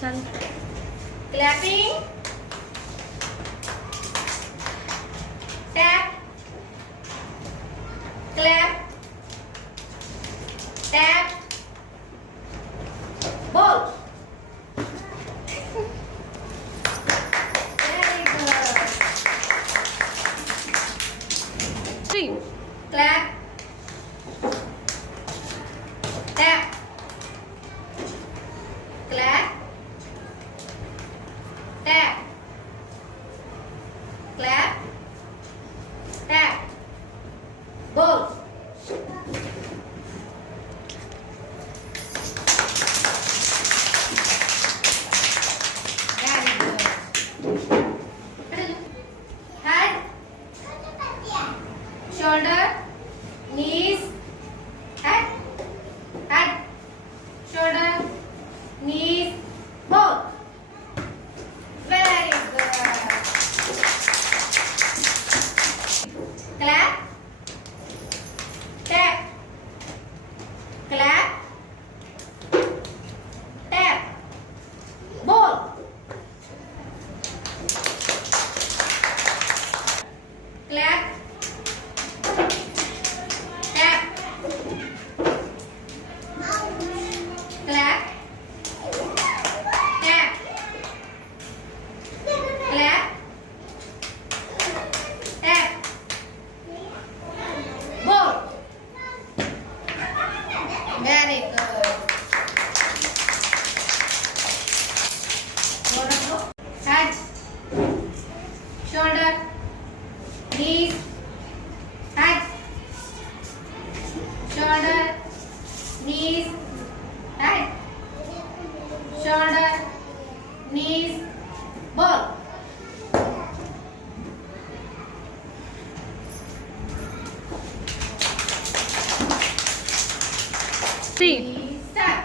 चल Clapping. Tap. Clap. Tap. Ball. Very good. three Clap. Tap. Clap. Tap. Clap. Tap. Ball. Very good. Head. Shoulder. Knees. Head. Head. Shoulder. Knees. Both. Very good. Clap. Tap. Clap. Tap. Ball. Clap. Tap. Clap. Tap. Clap. Tap. Ball. Very good. Head. Shoulder. Knees. Head. Shoulder. Knees. Head. Shoulder. Knees. Ball. three Start.